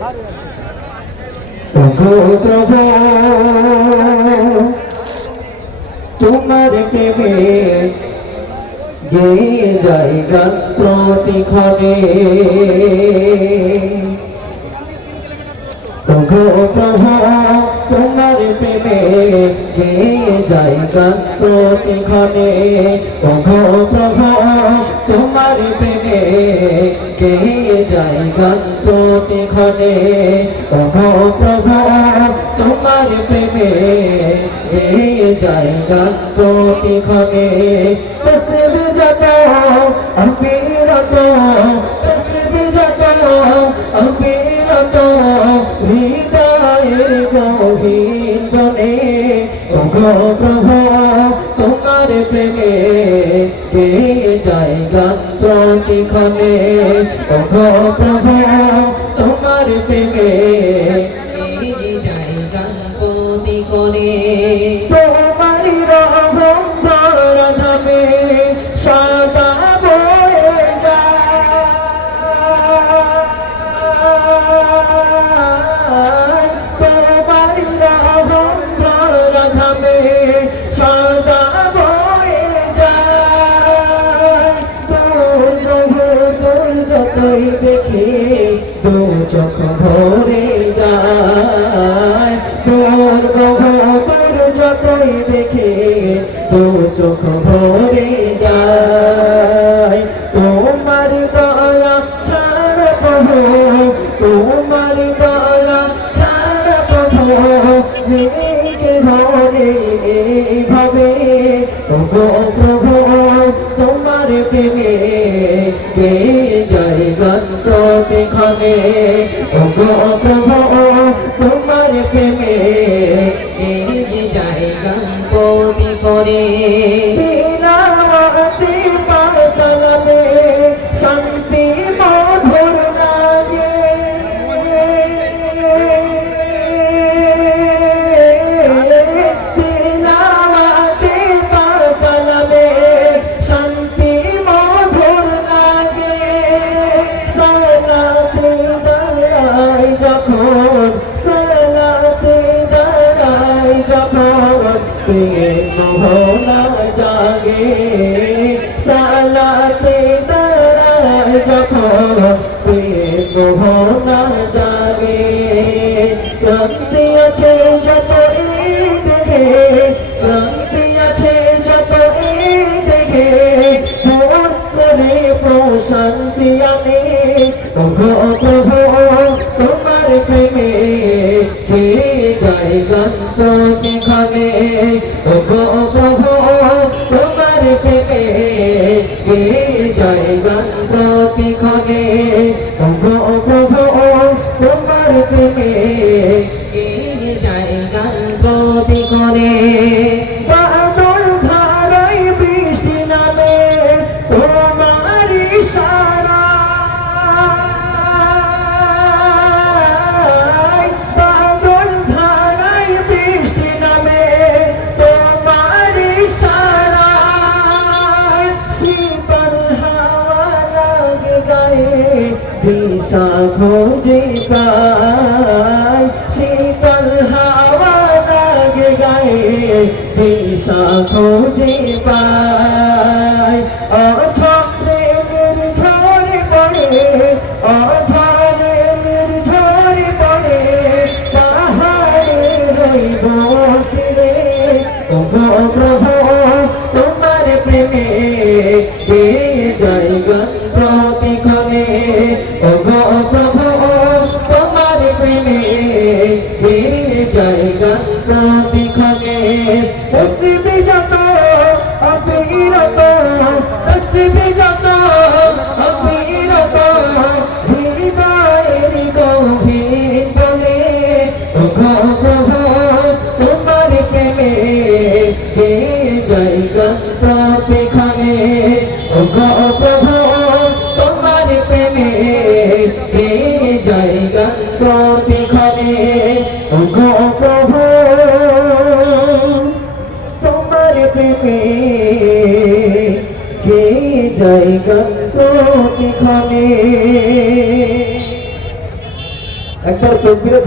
ওগো প্রভু তোমার প্রেমে গেয়ে যায় গান প্রতিক্ষণে। ওগো প্রভু তোমার প্রেমে গেয়ে যায় গান প্রতিক্ষণে। ওগো প্রভু তোমার প্রেমে গেয়ে যায় গান প্রতিক্ষণে। ওগো প্রভু তোমার প্রেমে গেয়ে যায় গান প্রতিক্ষণে। তসবিহ জাগাও অবিরত, তসবিহ জাগাও অবিরত হৃদয়ের গভীর বনে। ওগো প্রভু তোমার প্রেমে গেয়ে যায় গান প্রতিক্ষণে। ওগো প্রভু তোমার প্রেমে গেয়ে যায় গান প্রতিক্ষণে। তোমার রহম ধরাধামে সদা বয়ে যায়, তোমার রহম ধরাধামে সদা বয়ে যায়। তোর প্রভু তোর যতই দেখি দু চোখ ভরে যায়। তোর প্রভু তোর যতই দেখি দু চোখ ভরে যায়। তোমার দয়া ছাড়া প্রভু, তোমার দয়া ছাড়া প্রভু কে ভরে এইভাবে। ওগো প্রভু তোমার প্রেমে গেয়ে যায় গান প্রতিক্ষণে। ওগো প্রভু তোমার প্রেমে গেয়ে যায় গান প্রতিক্ষণে। তিলাওয়াতে পাক কালামে শান্তি মধুর লাগে, তিলাওয়াতে পাক কালামে শান্তি মধুর লাগে। সালাতে দাঁড়াই যখন, সালাতে দাঁড়াই যখন প্রেম ভাবনা জাগে। সালাতে দাঁড়াই যখন প্রেম ভাবনা জাগে। ক্রান্তি আছে যত এই দেখে, ক্রান্তি আছে যত এই দেখে মন করে প্রশান্তি আনে। ওগো প্রভু তোমার প্রেমে গেয়ে যায় গান প্রতিক্ষণে। ওগো প্রভু তোমার প্রেমে গেয়ে যায় গান প্রতিক্ষণে। ওগো প্রভু তোমার প্রেমে গেয়ে যায় গান প্রতিক্ষণে। বাদল ধারায় বৃষ্টি নামে তোমার ইশারা, বাদল ধারায় বৃষ্টি নামে তোমার ইশারা। শীতল হাওয়া লাগে গায়ে দিশা খোঁজে পাই। শীতল হাওয়া লাগে গায়ে দিশা খোঁজে পাই। অঝরের ঝরে পড়ে, অঝরের ঝরে পড়ে পাহাড়ে রইব ছিড়ে। ওগো প্রভু তোমার প্রেমে গেয়ে যায় গান প্রতিক্ষণে। ওগো প্রভু তোমার প্রেমে গেয়ে যায় গান প্রতিক্ষণে। তসবিহ যত অবিরত, তসবিহ যত অবিরত হৃদয়ের গভীর বনে। ওগো প্রভু তোমার প্রেমে গেয়ে যায় গান প্রতিক্ষণে। ওগো প্রভু তোমার প্রেমে গেয়ে যায় গান প্রতিক্ষণে। ওগো প্রভু তোমার প্রেমে গেয়ে যায় গান প্রতিক্ষণে। একবার তকবীরে